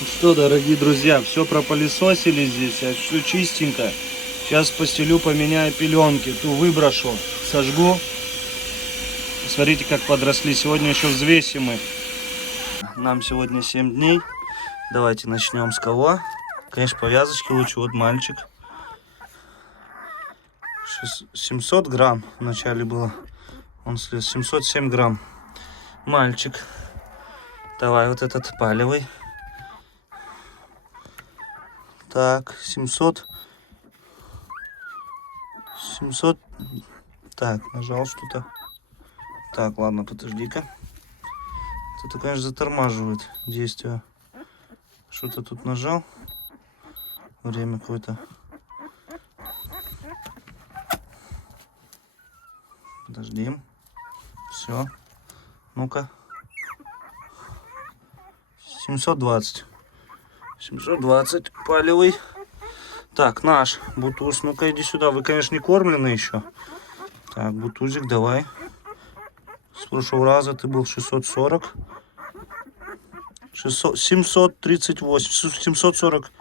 Ну что, дорогие друзья, все пропылесосили здесь, все чистенько. Сейчас постелю, поменяю пеленки, ту выброшу, сожгу. Смотрите, как подросли. Сегодня еще взвесим их. Нам сегодня 7 дней. Давайте начнем с кого? Конечно, повязочки лучше. Вот мальчик. 700 грамм вначале было. Он слез. 707 грамм. Мальчик. Давай вот этот палевый. Так, 700. Так, нажал что-то. Так, ладно, подожди-ка. Это, конечно, затормаживает действие. Что-то тут нажал. Время какое-то. Подожди. Все. Ну-ка. 720. 720. Палевый. Так, наш бутуз. Ну-ка, иди сюда. Вы, конечно, не кормлены еще. Так, бутузик, давай. С прошлого раза ты был 640. 738. 740.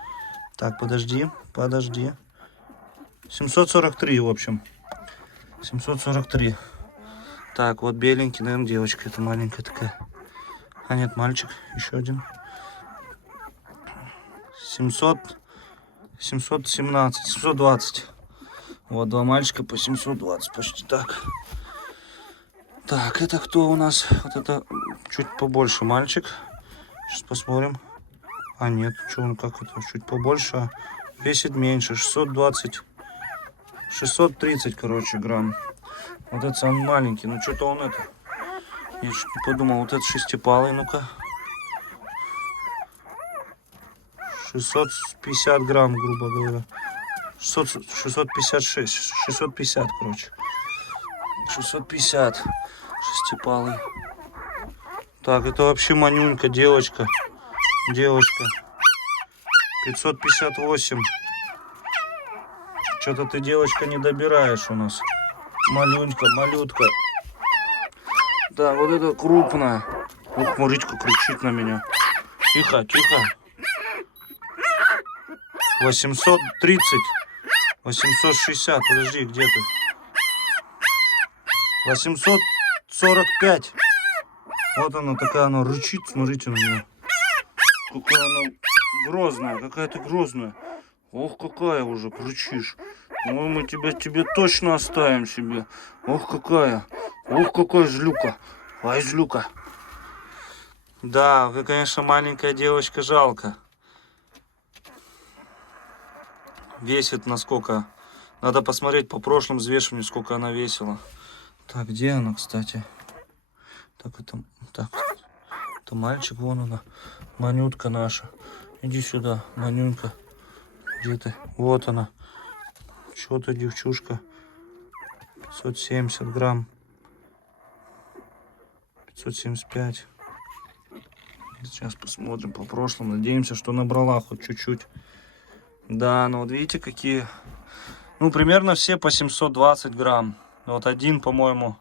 Так, подожди. 743, в общем. 743. Так, вот беленький, наверное, девочка. Это маленькая такая. А нет, мальчик. Еще один. 717. 720. Вот два мальчика по 720. Почти так. Так, это кто у нас? Вот это чуть побольше мальчик. Сейчас посмотрим. А нет, что он как это? Чуть побольше. Весит меньше. 620. 630, короче, грамм. Вот это самый маленький. Ну что-то он это. Я чуть не подумал. Вот этот шестипалый, ну-ка. 650 грамм, грубо говоря. 656. 650, короче. 650. Шестипалый. Так, это вообще манюнька, девочка. Девочка. 558. Что-то ты, девочка, не добираешь у нас. Малюнька, малютка. Да, вот это крупная. Ух, смотрите, как кричит на меня. Тихо, тихо. 830. 860. Подожди, где ты? 845. Вот она такая, она рычит, смотрите на нее. Какая она грозная, какая ты грозная. Ох, какая уже кричишь. Ой, мы тебе точно оставим себе. Ох, какая. Ох, какая злюка. Ай, злюка. Да, вы, конечно, маленькая девочка, жалко. Весит на сколько? Надо посмотреть по прошлым взвешиванию, сколько она весила. Так, где она, кстати? Так, это мальчик, вон она. Манютка наша. Иди сюда, Манюнька. Где ты? Вот она. Что-то девчушка. 570 грамм. 575. Сейчас посмотрим по прошлому. Надеемся, что набрала хоть чуть-чуть. Да, ну вот видите, какие... Ну, примерно все по 720 грамм. Вот один, по-моему,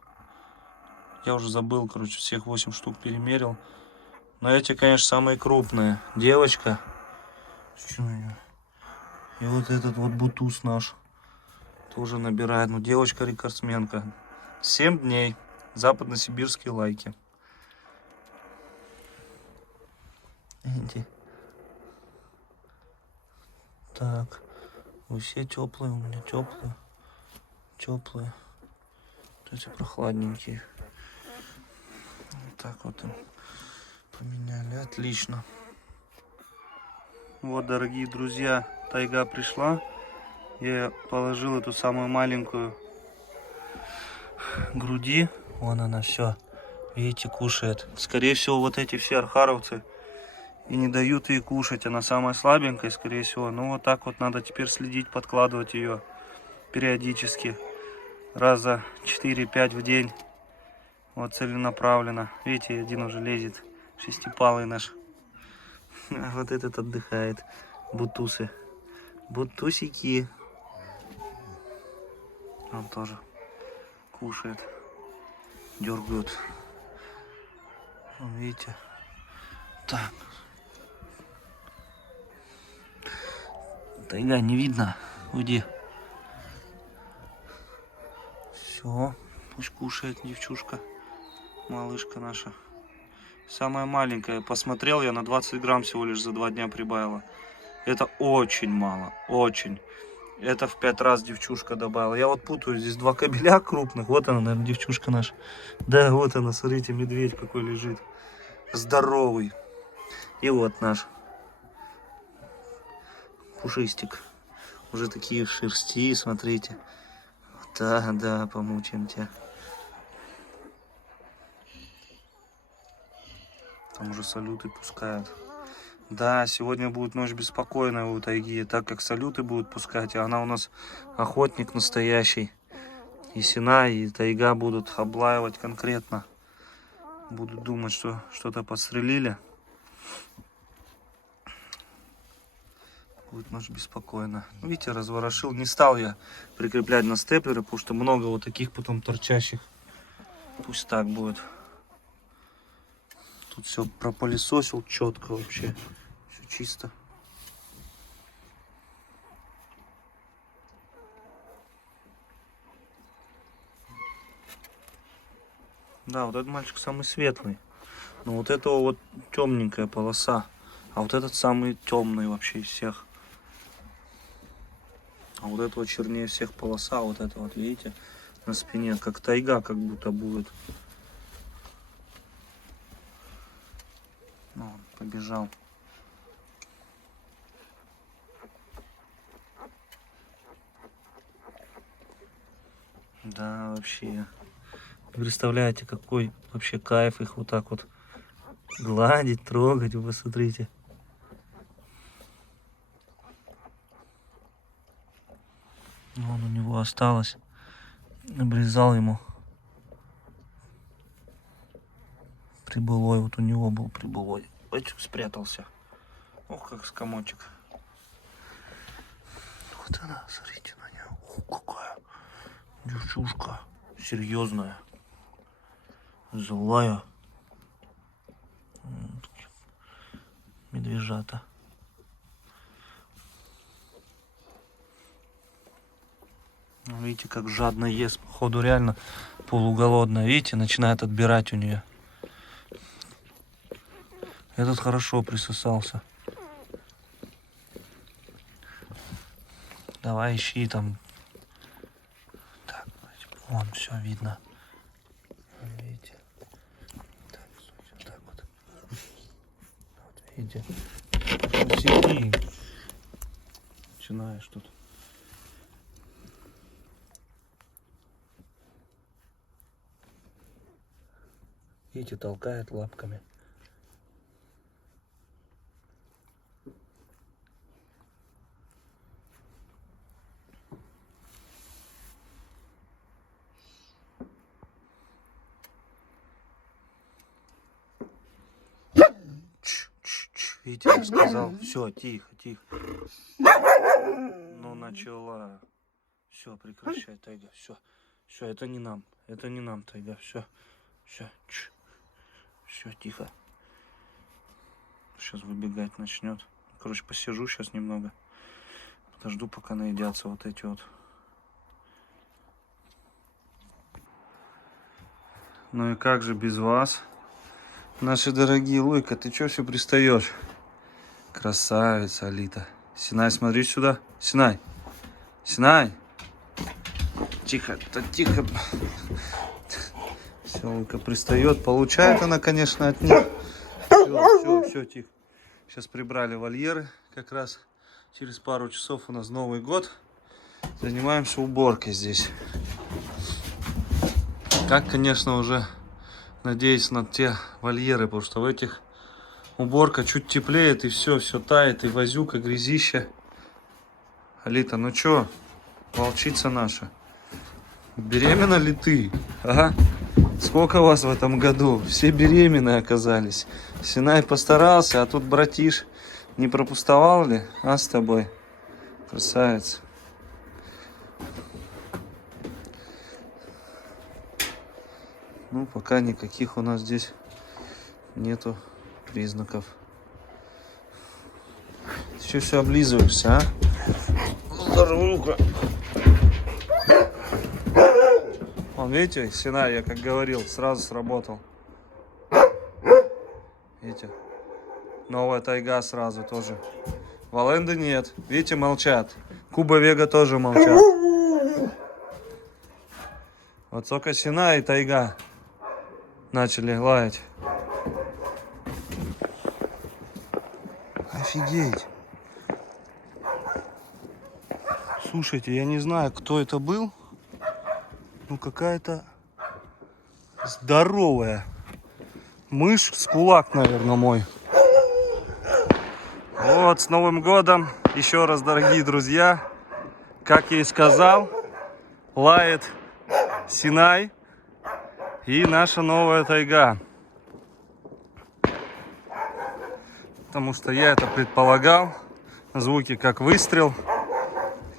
я уже забыл, короче, всех 8 штук перемерил. Но эти, конечно, самые крупные. Девочка. И вот этот вот бутуз наш тоже набирает. Ну, девочка-рекордсменка. 7 дней. Западно-сибирские лайки. Иди. Так. Вы все теплые у меня, теплые. Теплые. Вот эти прохладненькие. Вот так вот им поменяли. Отлично. Вот, дорогие друзья, тайга пришла. Я положил эту самую маленькую груди. Вон она, все. Видите, кушает. Скорее всего, вот эти все архаровцы и не дают ей кушать. Она самая слабенькая, скорее всего. Ну, вот так вот надо теперь следить, подкладывать ее периодически. Раза 4-5 в день. Вот целенаправленно. Видите, один уже лезет. Шестипалый наш. А вот этот отдыхает. Бутусы. Бутусики. Он тоже кушает. Дергают. Видите? Так. Тайга, не видно. Уйди. Все, пусть кушает девчушка. Малышка наша. Самая маленькая. Посмотрел я, на 20 грамм всего лишь за 2 дня прибавила. Это очень мало. Очень. Это в 5 раз девчушка добавила. Я вот путаю, здесь 2 кобеля крупных. Вот она, наверное, девчушка наша. Да, вот она, смотрите, медведь какой лежит. Здоровый. И вот наш пушистик. Уже такие в шерсти, смотрите. Да, да, помучаем тебя. Там уже салюты пускают. Да, сегодня будет ночь беспокойная у тайги, так как салюты будут пускать, а она у нас охотник настоящий. И сена, и тайга будут облаивать конкретно. Будут думать, что что-то подстрелили. Будет ночь беспокойно. Видите, разворошил. Не стал я прикреплять на степлеры, потому что много вот таких потом торчащих. Пусть так будет. Тут все пропылесосил четко вообще. Все чисто. Да, вот этот мальчик самый светлый. Но вот этого вот темненькая полоса. А вот этот самый темный вообще из всех. А вот это вот чернее всех полоса. Вот это вот, видите, на спине. Как тайга как будто будет. Ну, он побежал. Да, вообще. Представляете, какой вообще кайф их вот так вот гладить, трогать. Вы посмотрите. Вон у него осталось. Обрезал ему. Прибылой. Вот у него был прибылой. Мальчик спрятался. Ох, как скомочек. Вот она, смотрите на нее. Ох, какая девчушка. Серьезная. Злая. Медвежата. Видите, как жадно ест. Походу реально полуголодная. Видите, начинает отбирать у нее. Этот хорошо присосался. Давай ищи там. Так, вон все видно. Видите? Так, вот так вот. Вот видите? Сиди. Начинаешь тут. Видите, толкает лапками. Видите, я сказал. Все, тихо, тихо. Ну, начала. Все, прекращай, тайга. Все. Все, это не нам. Это не нам, тайга. Все. Все. Все, тихо. Сейчас выбегать начнет. Короче, посижу сейчас немного. Подожду, пока наедятся вот эти вот. Ну и как же без вас? Наши дорогие. Луйка, ты что все пристаешь? Красавица, Алита. Синай, смотри сюда. Синай. Синай. Тихо, да тихо. Все, Луйка пристает. Получает она, конечно, от них. Все, тихо. Сейчас прибрали вольеры. Как раз через пару часов у нас Новый год. Занимаемся уборкой здесь. Как, конечно, уже надеюсь на те вольеры, потому что в этих уборка чуть теплеет, и все тает, и возюка, грязища. Алита, ну чё, волчица наша, беременна ли ты? Ага. Сколько вас в этом году? Все беременные оказались. Синай постарался, а тут братиш не пропустовал ли? А с тобой? Красавец. Ну, пока никаких у нас здесь нету признаков. Ты что все облизываешься, а? Здоровуха. Вон, видите, Синай, я как говорил, сразу сработал. Видите? Новая тайга сразу тоже. Валенды нет. Видите, молчат. Куба Вега тоже молчат. Вот только Синай и тайга начали лаять. Офигеть. Слушайте, я не знаю, кто это был. Ну, какая-то здоровая мышь с кулак, наверное, мой. Вот, с Новым годом. Еще раз, дорогие друзья. Как я и сказал, лает Синай и наша новая тайга. Потому что я это предполагал. Звуки как выстрел.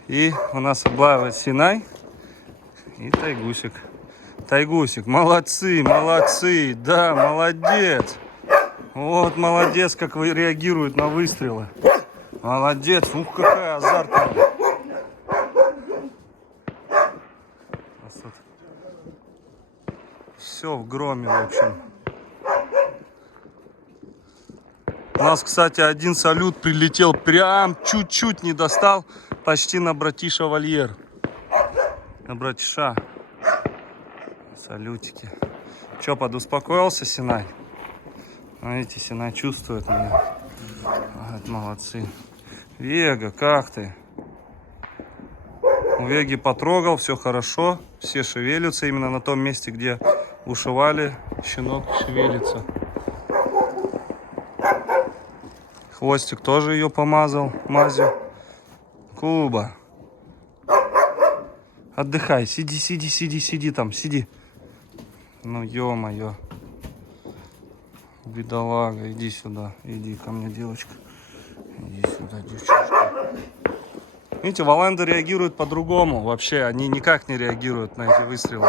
И у нас облаивает Синай и тайгусик. Тайгусик, молодцы, молодцы, да, молодец. Вот молодец, как вы реагирует на выстрелы. Молодец, ух, какая азартная. Все в громе, в общем. У нас, кстати, один салют прилетел, прям чуть-чуть не достал, почти на братиша вольер. На братиша. Салютики. Че, подуспокоился Синай? Видите, Синай чувствует меня. Вот, молодцы. Вега, как ты? У Веги потрогал, все хорошо. Все шевелятся именно на том месте, где ушивали. Щенок шевелится. Хвостик тоже ее помазал мазью. Куба. Отдыхай, сиди там, сиди. Ну, ё-моё. Бедолага, иди сюда. Иди ко мне, девочка. Иди сюда, девчушка. Видите, валанды реагируют по-другому. Вообще, они никак не реагируют на эти выстрелы.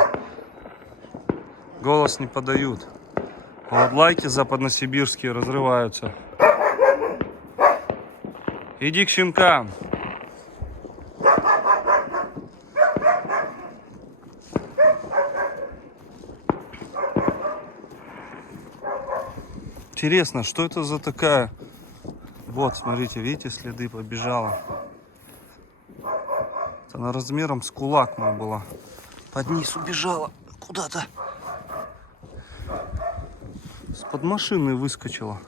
Голос не подают. А вот лайки западносибирские разрываются. Иди к щенкам. Интересно, что это за такая... Вот, смотрите, видите, следы побежала. Она размером с кулак моя была. Под низ убежала куда-то. С-под машины выскочила.